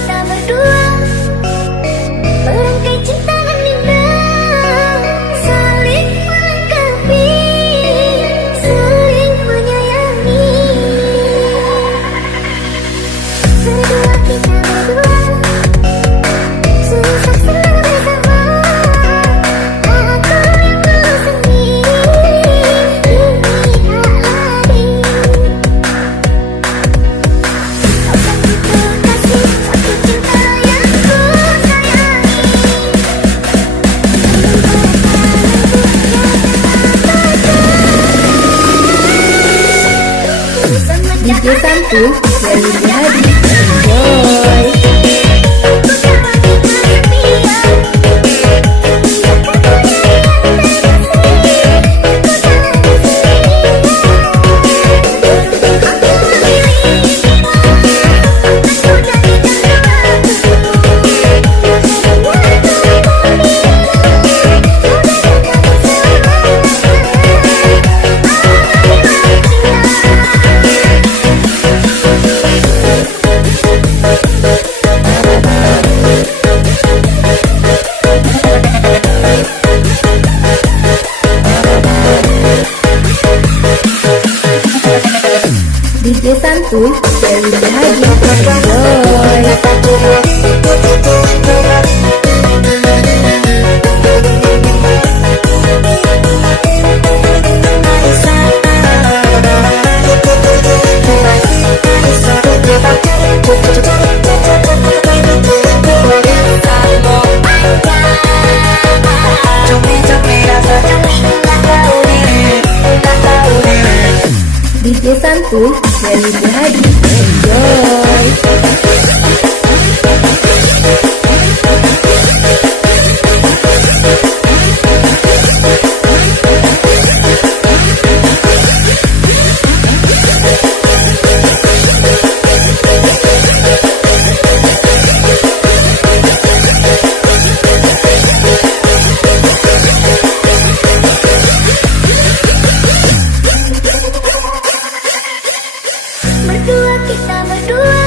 kita berdua, merangkai cinta dan indah, saling melengkapi, saling menyayangi. Berdua kita berdua, susah senang bersama. Aku yang dulu sendiri, kini tak lagi. DJ Santuy dari Hadi. Enjoy. DJ Santuy dari Hadi. DJ Santuy dari Hadi. Enjoy. Berdua kita berdua,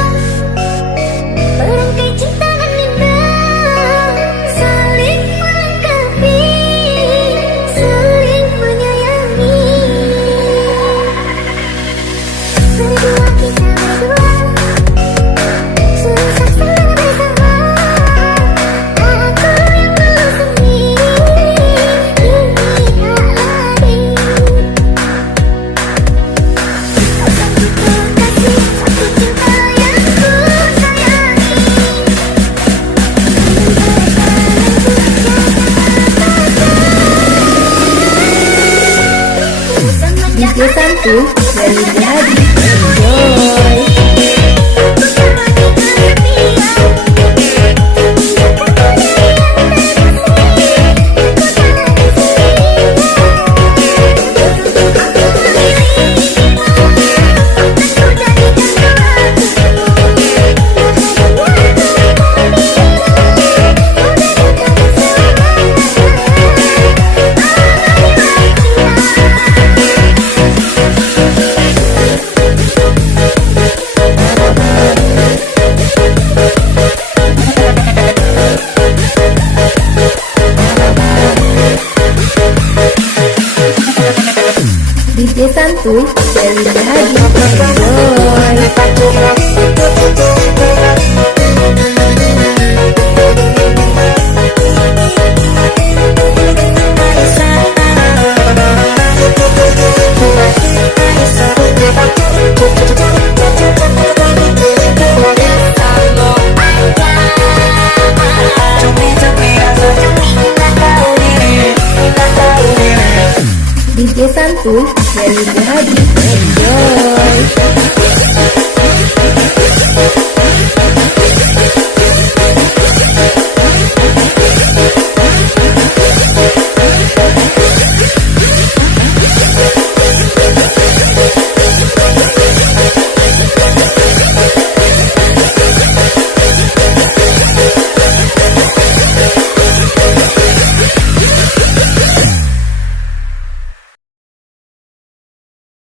merangkai cinta dan indah, saling melengkapi, saling menyayangi. Berdua kita berdua, susah senang bersama. Aku yang dulu sendiri, kini tak lagi. DJ Santuy dari Hadi. Enjoy. DJ Santuy dari Hadi. DJ Santuy dari